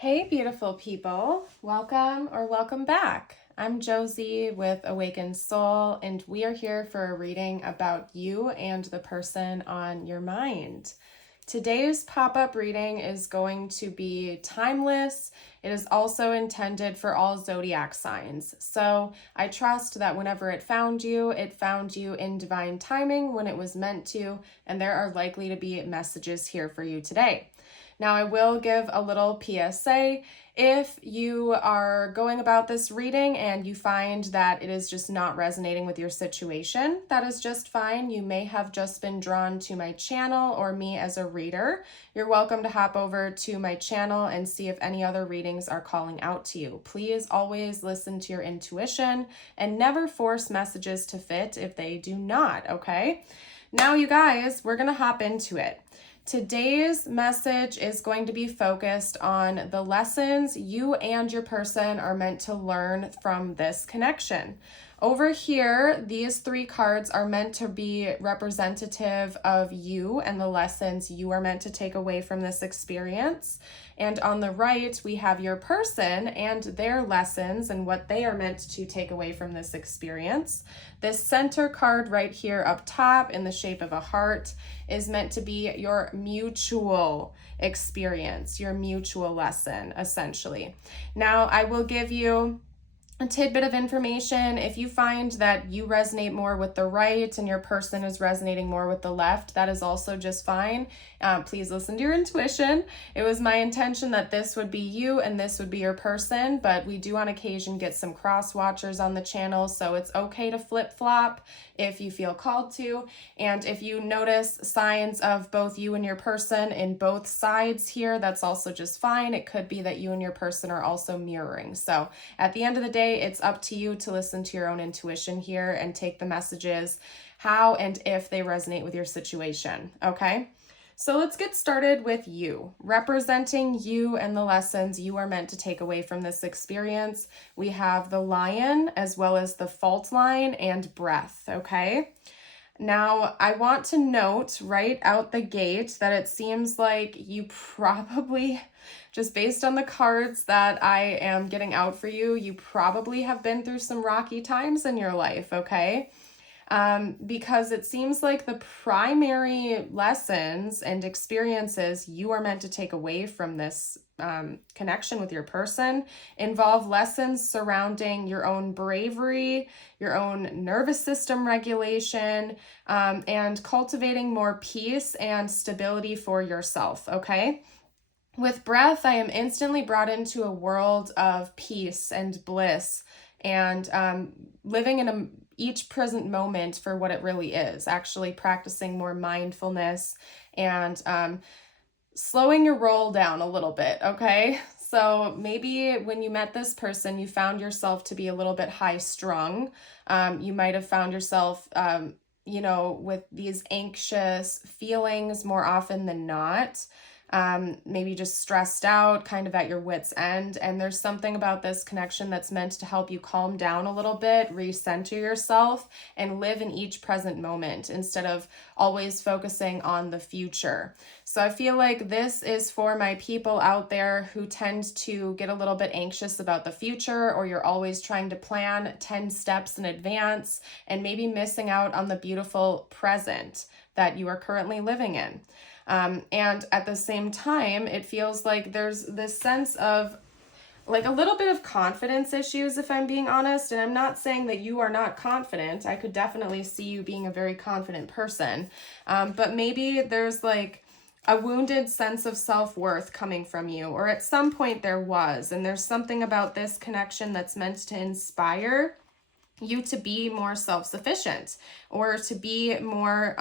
Hey, beautiful people. Welcome or welcome back. I'm Josie with Awakened Soul, and we are here for a reading about you and the person on your mind. Today's pop-up reading is going to be timeless. It is also intended for all zodiac signs. So I trust that whenever it found you in divine timing when it was meant to, and there are likely to be messages here for you today. Now, I will give a little PSA. If you are going about this reading and you find that it is just not resonating with your situation, that is just fine. You may have just been drawn to my channel or me as a reader. You're welcome to hop over to my channel and see if any other readings are calling out to you. Please always listen to your intuition and never force messages to fit if they do not, okay? Now, you guys, we're going to hop into it. Today's message is going to be focused on the lessons you and your person are meant to learn from this connection. Over here, these three cards are meant to be representative of you and the lessons you are meant to take away from this experience. And on the right, we have your person and their lessons and what they are meant to take away from this experience. This center card right here up top in the shape of a heart is meant to be your mutual experience, your mutual lesson, essentially. Now, I will give you a tidbit of information. If you find that you resonate more with the right and your person is resonating more with the left, that is also just fine. Please listen to your intuition. It was my intention that this would be you and this would be your person, but we do on occasion get some cross watchers on the channel, so it's okay to flip-flop if you feel called to. And if you notice signs of both you and your person in both sides here, that's also just fine. It could be that you and your person are also mirroring. So at the end of the day, it's up to you to listen to your own intuition here and take the messages how and if they resonate with your situation, okay? So let's get started with you, representing you and the lessons you are meant to take away from this experience. We have the lion as well as the fault line and breath, okay? Now, I want to note right out the gate that it seems like you probably, just based on the cards that I am getting out for you, you probably have been through some rocky times in your life, okay? Because it seems like the primary lessons and experiences you are meant to take away from this connection with your person involve lessons surrounding your own bravery, your own nervous system regulation, and cultivating more peace and stability for yourself, okay? With breath, I am instantly brought into a world of peace and bliss and living in each present moment for what it really is, actually practicing more mindfulness and slowing your roll down a little bit, okay? So maybe when you met this person, you found yourself to be a little bit high strung. You might have found yourself, with these anxious feelings more often than not. Maybe just stressed out, kind of at your wit's end. And there's something about this connection that's meant to help you calm down a little bit, recenter yourself, and live in each present moment instead of always focusing on the future. So I feel like this is for my people out there who tend to get a little bit anxious about the future, or you're always trying to plan 10 steps in advance and maybe missing out on the beautiful present that you are currently living in. And at the same time, it feels like there's this sense of like a little bit of confidence issues, if I'm being honest. And I'm not saying that you are not confident. I could definitely see you being a very confident person. But maybe there's like a wounded sense of self-worth coming from you, or at some point there was, and there's something about this connection that's meant to inspire you to be more self-sufficient or to be more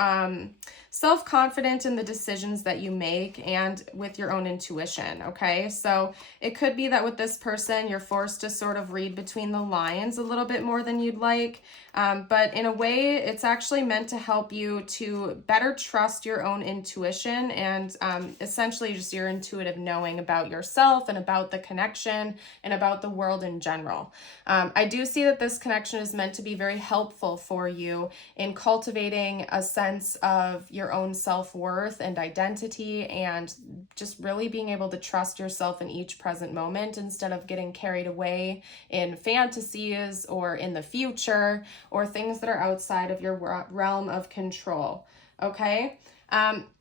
self-confident in the decisions that you make and with your own intuition, okay? So it could be that with this person, you're forced to sort of read between the lines a little bit more than you'd like, but in a way, it's actually meant to help you to better trust your own intuition and essentially just your intuitive knowing about yourself and about the connection and about the world in general. I do see that this connection is meant to be very helpful for you in cultivating a sense of your your own self-worth and identity, and just really being able to trust yourself in each present moment instead of getting carried away in fantasies or in the future or things that are outside of your realm of control. Okay?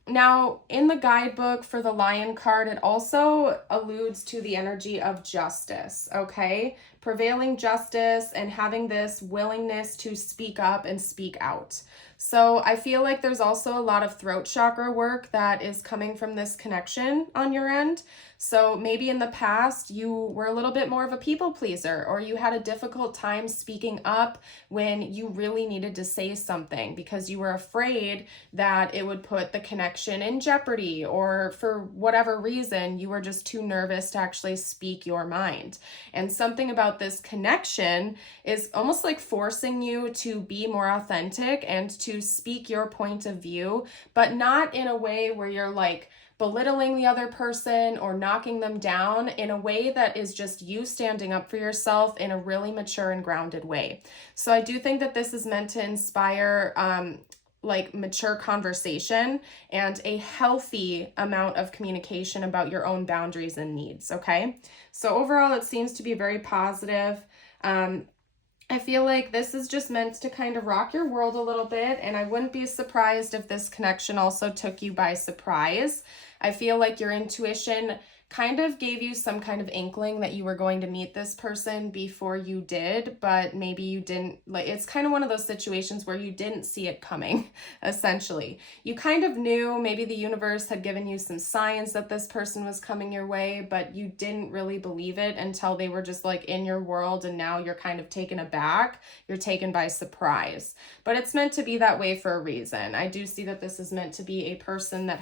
Now, in the guidebook for the Lion card, it also alludes to the energy of justice, okay? Prevailing justice and having this willingness to speak up and speak out. So I feel like there's also a lot of throat chakra work that is coming from this connection on your end. So maybe in the past you were a little bit more of a people pleaser, or you had a difficult time speaking up when you really needed to say something because you were afraid that it would put the connection in jeopardy, or for whatever reason you were just too nervous to actually speak your mind. And something about this connection is almost like forcing you to be more authentic and to speak your point of view, but not in a way where you're like belittling the other person or knocking them down, in a way that is just you standing up for yourself in a really mature and grounded way. So I do think that this is meant to inspire like mature conversation and a healthy amount of communication about your own boundaries and needs, okay? So overall, it seems to be very positive. I feel like this is just meant to kind of rock your world a little bit, and I wouldn't be surprised if this connection also took you by surprise. I feel like your intuition kind of gave you some kind of inkling that you were going to meet this person before you did, but maybe you didn't. Like, it's kind of one of those situations where you didn't see it coming, essentially. You kind of knew, maybe the universe had given you some signs that this person was coming your way, but you didn't really believe it until they were just like in your world, and now you're kind of taken aback. You're taken by surprise. But it's meant to be that way for a reason. I do see that this is meant to be a person that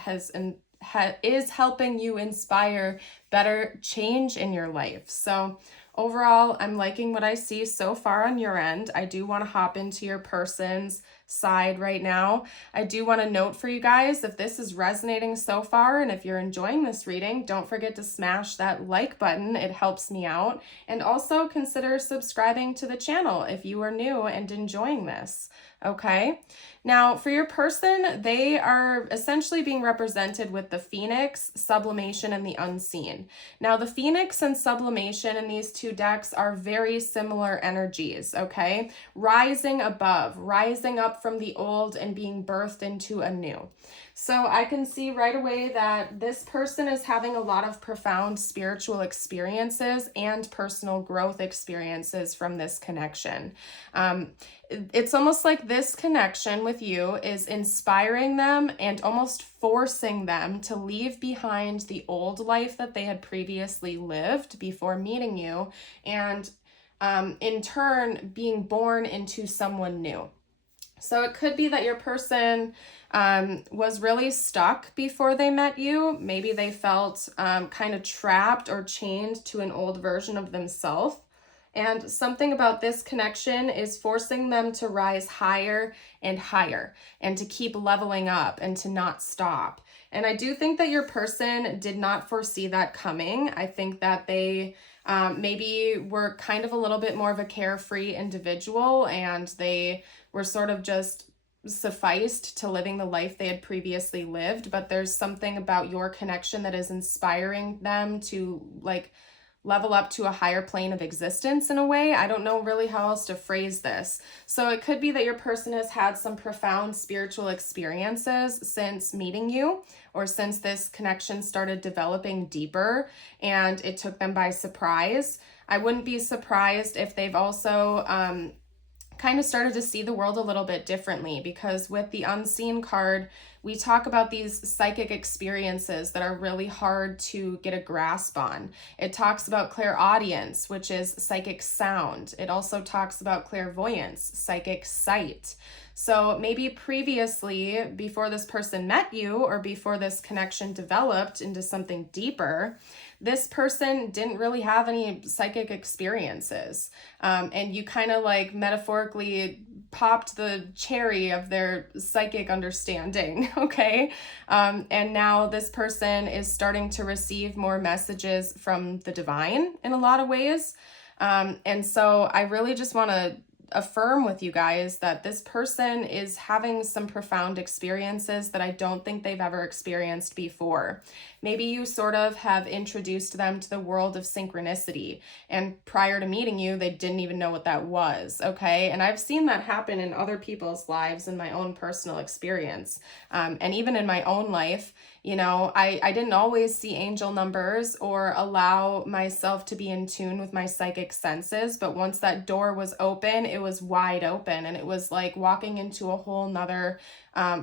is helping you inspire better change in your life. So overall, I'm liking what I see so far on your end. I do want to hop into your person's side right now. I do want to note for you guys, if this is resonating so far and if you're enjoying this reading, don't forget to smash that like button. It helps me out. And also consider subscribing to the channel if you are new and enjoying this. Okay, now for your person, they are essentially being represented with the Phoenix, Sublimation, and the Unseen. Now the Phoenix and Sublimation in these two decks are very similar energies, okay? Rising above, rising up from the old and being birthed into a new. So I can see right away that this person is having a lot of profound spiritual experiences and personal growth experiences from this connection. It's almost like this connection with you is inspiring them and almost forcing them to leave behind the old life that they had previously lived before meeting you, and in turn being born into someone new. So it could be that your person was really stuck before they met you. Maybe they felt kind of trapped or chained to an old version of themselves. And something about this connection is forcing them to rise higher and higher and to keep leveling up and to not stop. And I do think that your person did not foresee that coming. I think that they maybe were kind of a little bit more of a carefree individual, and they were sort of just sufficed to living the life they had previously lived. But there's something about your connection that is inspiring them to like level up to a higher plane of existence in a way. I don't know really how else to phrase this. So it could be that your person has had some profound spiritual experiences since meeting you, or since this connection started developing deeper and it took them by surprise. I wouldn't be surprised if they've also kind of started to see the world a little bit differently, because with the Unseen card, we talk about these psychic experiences that are really hard to get a grasp on. It talks about clairaudience, which is psychic sound. It also talks about clairvoyance, psychic sight. So maybe previously, before this person met you or before this connection developed into something deeper, this person didn't really have any psychic experiences. And you kind of like metaphorically popped the cherry of their psychic understanding, okay? And now this person is starting to receive more messages from the divine in a lot of ways. And so I really just want to affirm with you guys that this person is having some profound experiences that I don't think they've ever experienced before. Maybe you sort of have introduced them to the world of synchronicity, and prior to meeting you, they didn't even know what that was, okay? And I've seen that happen in other people's lives in my own personal experience. And even in my own life, you know, I didn't always see angel numbers or allow myself to be in tune with my psychic senses, but once that door was open, it was wide open, and it was like walking into a whole nother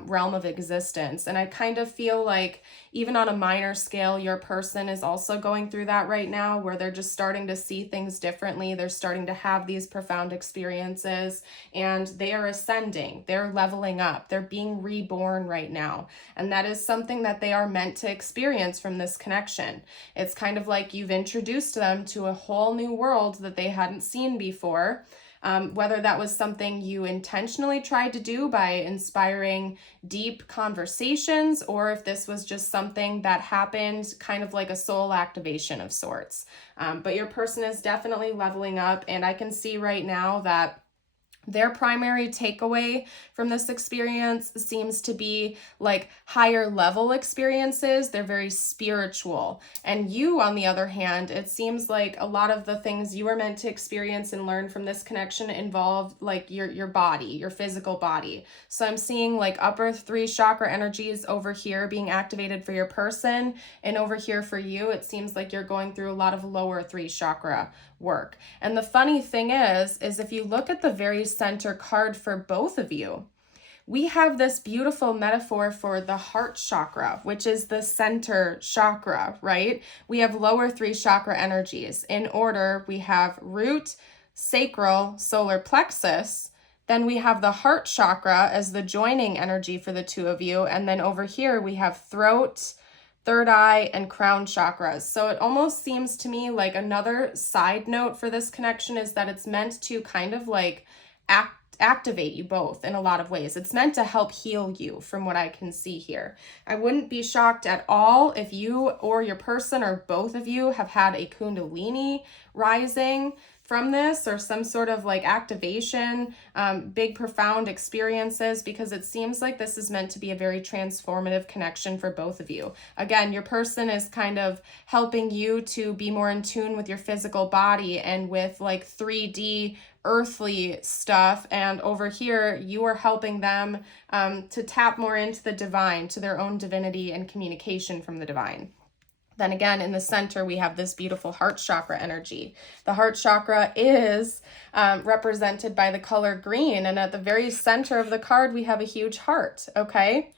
realm of existence. And I kind of feel like even on a minor scale, your person is also going through that right now, where they're just starting to see things differently. They're starting to have these profound experiences, and they are ascending. They're leveling up. They're being reborn right now. And that is something that they are meant to experience from this connection. It's kind of like you've introduced them to a whole new world that they hadn't seen before. Whether that was something you intentionally tried to do by inspiring deep conversations, or if this was just something that happened kind of like a soul activation of sorts. But your person is definitely leveling up, and I can see right now that their primary takeaway from this experience seems to be like higher level experiences. They're very spiritual. And you, on the other hand, it seems like a lot of the things you were meant to experience and learn from this connection involve like your body, your physical body. So I'm seeing like upper 3 chakra energies over here being activated for your person, and over here for you, it seems like you're going through a lot of lower 3 chakra work. And the funny thing is if you look at the very center card for both of you, we have this beautiful metaphor for the heart chakra, which is the center chakra, right? We have lower 3 chakra energies. In order, we have root, sacral, solar plexus. Then we have the heart chakra as the joining energy for the two of you. And then over here, we have throat, third eye, and crown chakras. So it almost seems to me like another side note for this connection is that it's meant to kind of like activate you both in a lot of ways. It's meant to help heal you from what I can see here. I wouldn't be shocked at all if you or your person or both of you have had a kundalini rising from this, or some sort of like activation, big profound experiences, because it seems like this is meant to be a very transformative connection for both of you. Again, your person is kind of helping you to be more in tune with your physical body and with like 3D earthly stuff, and over here you are helping them to tap more into the divine, to their own divinity and communication from the divine. Then again, in the center, we have this beautiful heart chakra energy. The heart chakra is represented by the color green. And at the very center of the card, we have a huge heart, okay?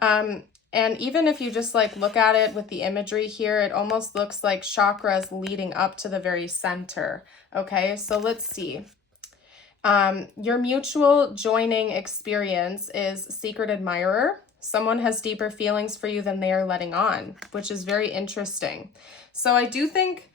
And even if you just like look at it with the imagery here, it almost looks like chakras leading up to the very center, okay? So let's see. Your mutual joining experience is secret admirer. Someone has deeper feelings for you than they are letting on, which is very interesting. So I do think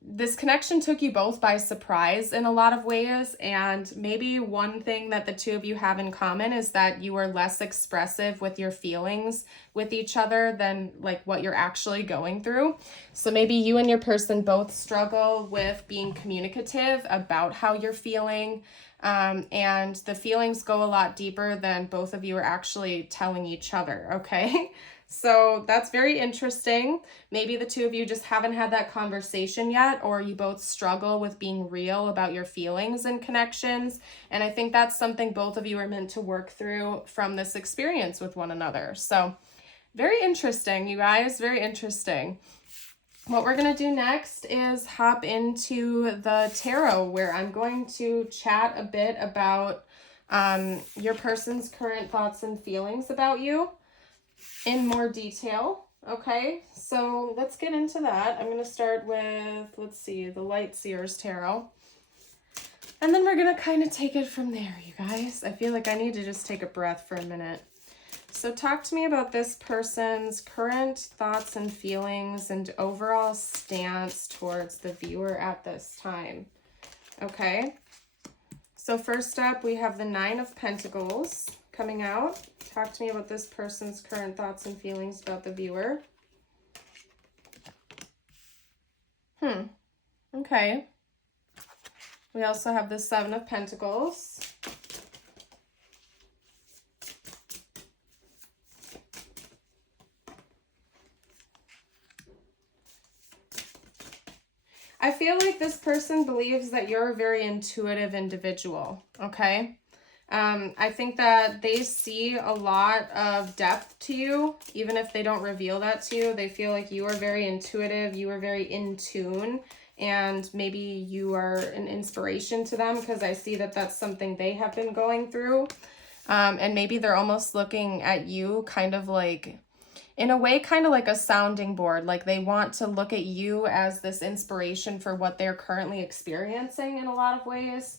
this connection took you both by surprise in a lot of ways. And maybe one thing that the two of you have in common is that you are less expressive with your feelings with each other than like what you're actually going through. So maybe you and your person both struggle with being communicative about how you're feeling. And the feelings go a lot deeper than both of you are actually telling each other, okay? So that's very interesting. Maybe the two of you just haven't had that conversation yet, or you both struggle with being real about your feelings and connections. And I think that's something both of you are meant to work through from this experience with one another. So very interesting, you guys, very interesting. What we're going to do next is hop into the tarot, where I'm going to chat a bit about your person's current thoughts and feelings about you in more detail. Okay, so let's get into that. I'm going to start with, let's see, the Light Seers Tarot. And then we're going to kind of take it from there, you guys. I feel like I need to just take a breath for a minute. So talk to me about this person's current thoughts and feelings and overall stance towards the viewer at this time. Okay. So first up, we have the 9 of Pentacles coming out. Talk to me about this person's current thoughts and feelings about the viewer. Okay. We also have the Seven of Pentacles. I feel like this person believes that you're a very intuitive individual, okay? I think that they see a lot of depth to you, even if they don't reveal that to you. They feel like you are very intuitive, you are very in tune, and maybe you are an inspiration to them, because I see that that's something they have been going through. And maybe they're almost looking at you kind of like, in a way, kind of like a sounding board. Like they want to look at you as this inspiration for what they're currently experiencing in a lot of ways.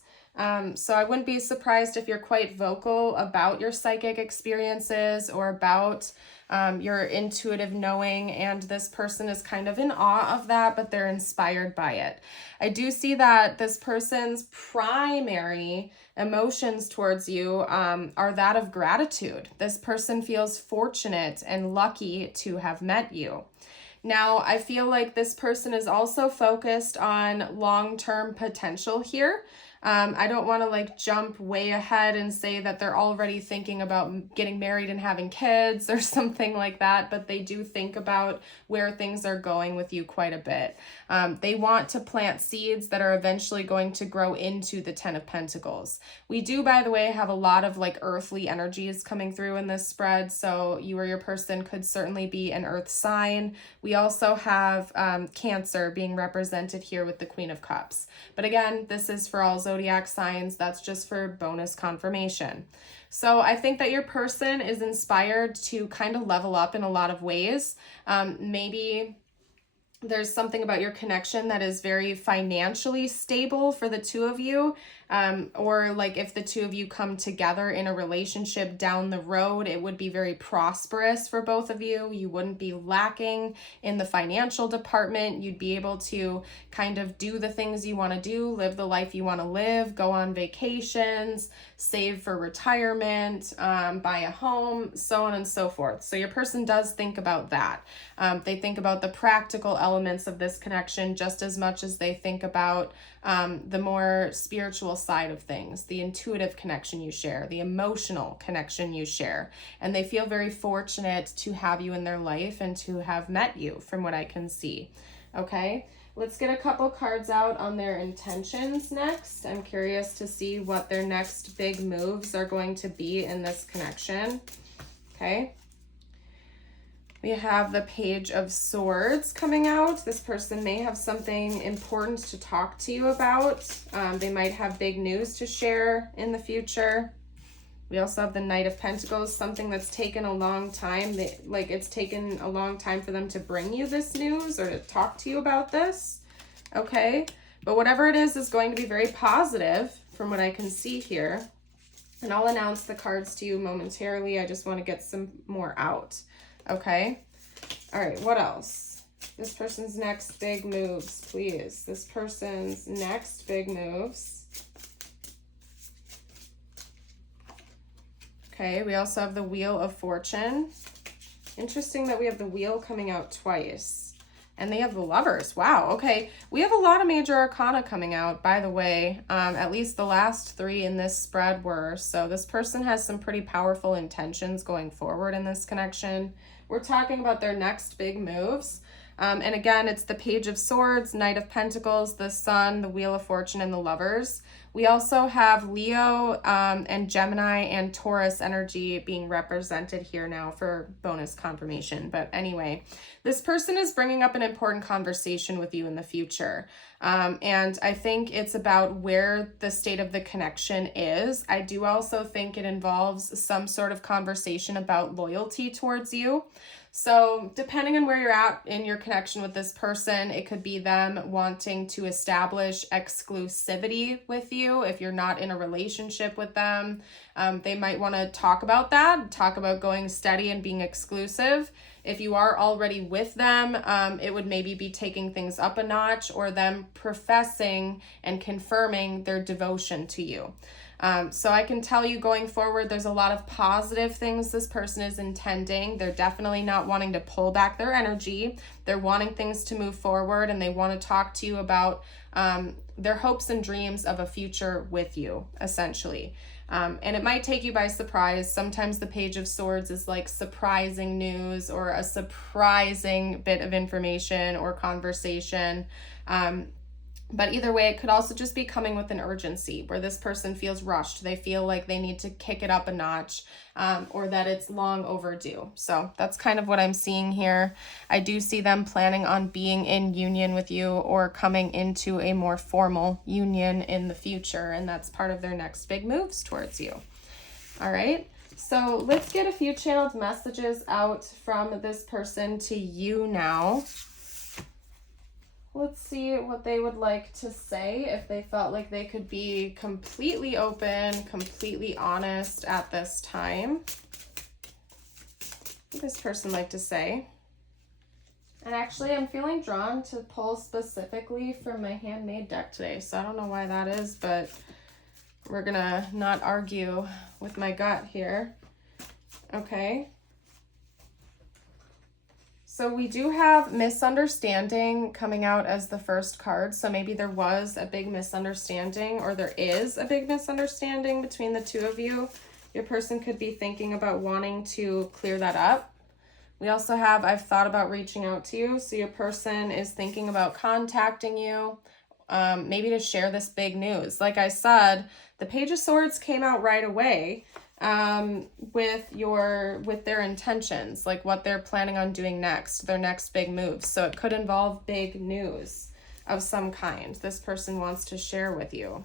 So I wouldn't be surprised if you're quite vocal about your psychic experiences or about your intuitive knowing, and this person is kind of in awe of that, but they're inspired by it. I do see that this person's primary emotions towards you are that of gratitude. This person feels fortunate and lucky to have met you. Now, I feel like this person is also focused on long-term potential here. I don't want to like jump way ahead and say that they're already thinking about getting married and having kids or something like that, but they do think about where things are going with you quite a bit. They want to plant seeds that are eventually going to grow into the Ten of Pentacles. We do, by the way, have a lot of like earthly energies coming through in this spread, so you or your person could certainly be an earth sign. We also have Cancer being represented here with the Queen of Cups. But again, this is for all zodiac signs. That's just for bonus confirmation. So I think that your person is inspired to kind of level up in a lot of ways. Maybe there's something about your connection that is very financially stable for the two of you. Or like if the two of you come together in a relationship down the road, it would be very prosperous for both of you. You wouldn't be lacking in the financial department. You'd be able to kind of do the things you want to do, live the life you want to live, go on vacations, save for retirement, buy a home, so on and so forth. So your person does think about that. They think about the practical elements of this connection just as much as they think about the more spiritual side of things, the intuitive connection you share, the emotional connection you share. And they feel very fortunate to have you in their life and to have met you, from what I can see. Okay, let's get a couple cards out on their intentions next. I'm curious to see what their next big moves are going to be in this connection. Okay. We have the Page of Swords coming out. This person may have something important to talk to you about. They might have big news to share in the future. We also have the Knight of Pentacles, something that's taken a long time. It's taken a long time for them to bring you this news or to talk to you about this. Okay, but whatever it is going to be very positive from what I can see here. And I'll announce the cards to you momentarily. I just want to get some more out. Okay. All right. What else? This person's next big moves, please. This person's next big moves. Okay. We also have the Wheel of Fortune. Interesting that we have the Wheel coming out twice. And they have the Lovers. Wow. Okay. We have a lot of major arcana coming out, by the way. At least the last three in this spread were. So this person has some pretty powerful intentions going forward in this connection. We're talking about their next big moves. And again, it's the Page of Swords, Knight of Pentacles, the Sun, the Wheel of Fortune, and the Lovers. We also have Leo and Gemini and Taurus energy being represented here now for bonus confirmation. But anyway, this person is bringing up an important conversation with you in the future. And I think it's about where the state of the connection is. I do also think it involves some sort of conversation about loyalty towards you. So depending on where you're at in your connection with this person, it could be them wanting to establish exclusivity with you. If you're not in a relationship with them, they might want to talk about that, talk about going steady and being exclusive. If you are already with them, it would maybe be taking things up a notch or them professing and confirming their devotion to you. So I can tell you going forward, there's a lot of positive things this person is intending. They're definitely not wanting to pull back their energy. They're wanting things to move forward, and they want to talk to you about their hopes and dreams of a future with you, essentially. And it might take you by surprise. Sometimes the Page of Swords is like surprising news or a surprising bit of information or conversation. But either way, it could also just be coming with an urgency where this person feels rushed. They feel like they need to kick it up a notch, or that it's long overdue. So that's kind of what I'm seeing here. I do see them planning on being in union with you or coming into a more formal union in the future. And that's part of their next big moves towards you. All right. So let's get a few channeled messages out from this person to you now. Let's see what they would like to say if they felt like they could be completely open, completely honest at this time. What does this person like to say? And actually, I'm feeling drawn to pull specifically from my handmade deck today. So I don't know why that is, but we're going to not argue with my gut here. Okay. So we do have misunderstanding coming out as the first card. So maybe there was a big misunderstanding, or there is a big misunderstanding between the two of you. Your person could be thinking about wanting to clear that up. We also have, I've thought about reaching out to you. So your person is thinking about contacting you, maybe to share this big news. Like I said, the Page of Swords came out right away. With their intentions, like what they're planning on doing next, their next big moves. So it could involve big news of some kind this person wants to share with you.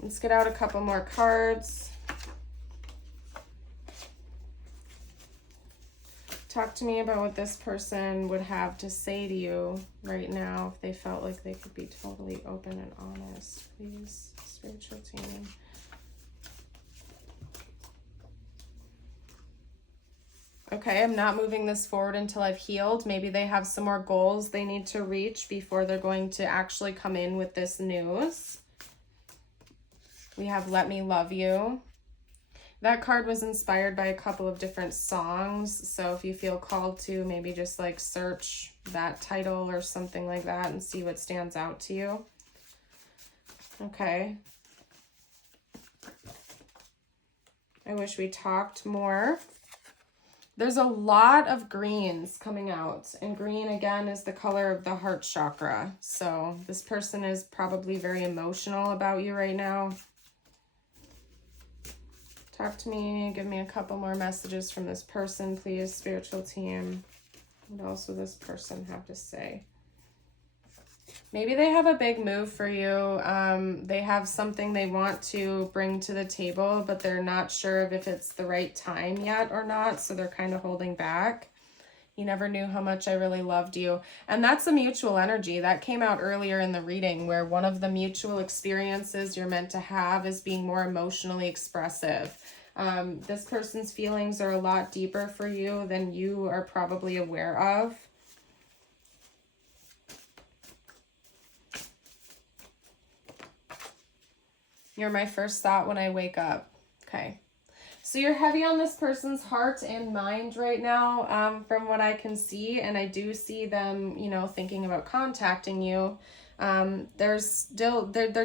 Let's get out a couple more cards. Talk to me about what this person would have to say to you right now if they felt like they could be totally open and honest. Please, spiritual team. Okay, I'm not moving this forward until I've healed. Maybe they have some more goals they need to reach before they're going to actually come in with this news. We have Let Me Love You. That card was inspired by a couple of different songs. So if you feel called to, maybe just like search that title or something like that and see what stands out to you. Okay. I wish we talked more. There's a lot of greens coming out, and green again is the color of the heart chakra. So this person is probably very emotional about you right now. Talk to me, give me a couple more messages from this person, please, spiritual team. What else will this person have to say? Maybe they have a big move for you. They have something they want to bring to the table, but they're not sure if it's the right time yet or not, so they're kind of holding back. You never knew how much I really loved you. And that's a mutual energy. That came out earlier in the reading, where one of the mutual experiences you're meant to have is being more emotionally expressive. This person's feelings are a lot deeper for you than you are probably aware of. You're my first thought when I wake up. Okay. So you're heavy on this person's heart and mind right now, from what I can see. And I do see them, you know, thinking about contacting you. They're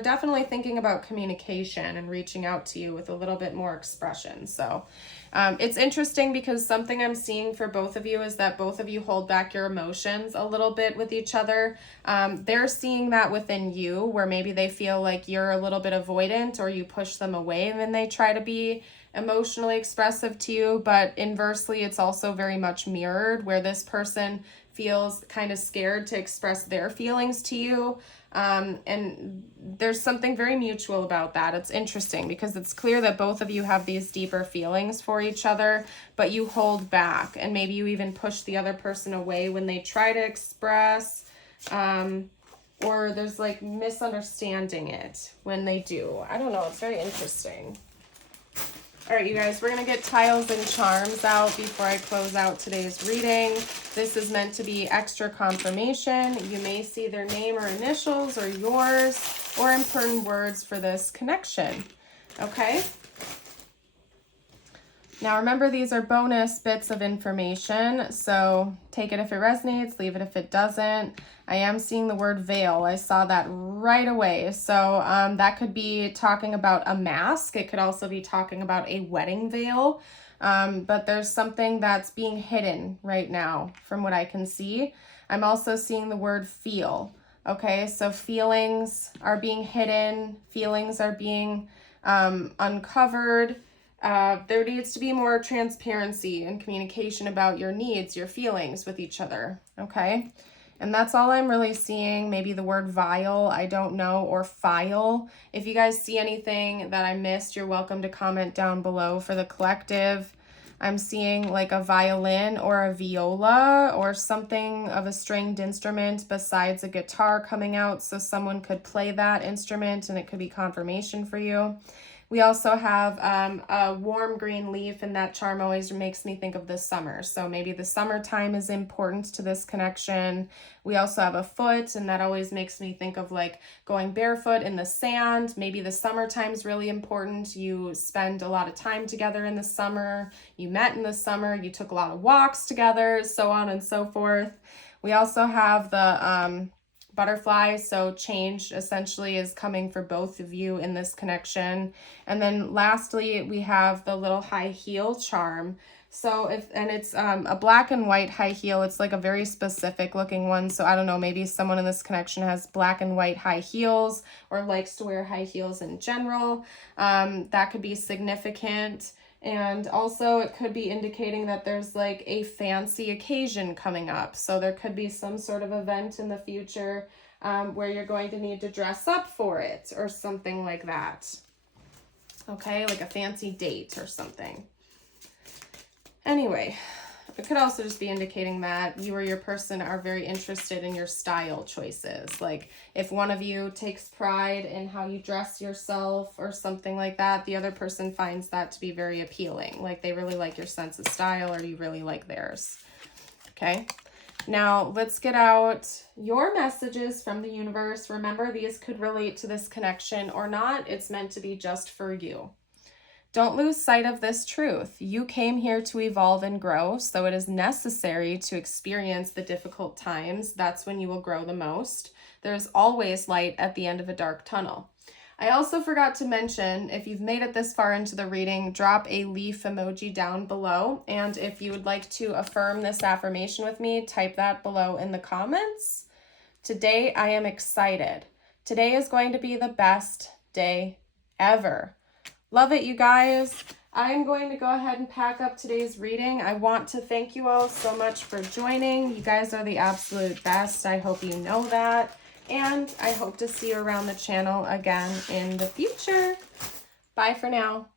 definitely thinking about communication and reaching out to you with a little bit more expression. So it's interesting because something I'm seeing for both of you is that both of you hold back your emotions a little bit with each other. They're seeing that within you, where maybe they feel like you're a little bit avoidant or you push them away when they try to be emotionally expressive to you. But inversely, it's also very much mirrored, where this person feels kind of scared to express their feelings to you. And there's something very mutual about that. It's interesting because it's clear that both of you have these deeper feelings for each other, but you hold back, and maybe you even push the other person away when they try to express, or there's like misunderstanding it when they do. I don't know. It's very interesting. All right, you guys, we're going to get tiles and charms out before I close out today's reading. This is meant to be extra confirmation. You may see their name or initials or yours, or important words for this connection. Okay? Now remember, these are bonus bits of information, so take it if it resonates, leave it if it doesn't. I am seeing the word veil. I saw that right away. So that could be talking about a mask. It could also be talking about a wedding veil. But there's something that's being hidden right now from what I can see. I'm also seeing the word feel. Okay, so feelings are being hidden. Feelings are being uncovered. There needs to be more transparency and communication about your needs, your feelings with each other, okay? And that's all I'm really seeing. Maybe the word vial, I don't know, or file. If you guys see anything that I missed, you're welcome to comment down below for the collective. I'm seeing like a violin or a viola or something of a stringed instrument besides a guitar coming out, so someone could play that instrument and it could be confirmation for you. We also have a warm green leaf, and that charm always makes me think of the summer. So maybe the summertime is important to this connection. We also have a foot, and that always makes me think of like going barefoot in the sand. Maybe the summertime is really important. You spend a lot of time together in the summer. You met in the summer. You took a lot of walks together, so on and so forth. We also have the butterfly, so change essentially is coming for both of you in this connection. And then lastly, we have the little high heel charm. So it's a black and white high heel. It's like a very specific looking one. So I don't know, maybe someone in this connection has black and white high heels or likes to wear high heels in general. That could be significant. And also it could be indicating that there's like a fancy occasion coming up. So there could be some sort of event in the future where you're going to need to dress up for it or something like that. Okay, like a fancy date or something. Anyway, it could also just be indicating that you or your person are very interested in your style choices. Like if one of you takes pride in how you dress yourself or something like that, the other person finds that to be very appealing. Like they really like your sense of style or you really like theirs. Okay, now let's get out your messages from the universe. Remember, these could relate to this connection or not. It's meant to be just for you. Don't lose sight of this truth. You came here to evolve and grow, so it is necessary to experience the difficult times. That's when you will grow the most. There's always light at the end of a dark tunnel. I also forgot to mention, if you've made it this far into the reading, drop a leaf emoji down below. And if you would like to affirm this affirmation with me, type that below in the comments. Today, I am excited. Today is going to be the best day ever. Love it, you guys. I'm going to go ahead and pack up today's reading. I want to thank you all so much for joining. You guys are the absolute best. I hope you know that. And I hope to see you around the channel again in the future. Bye for now.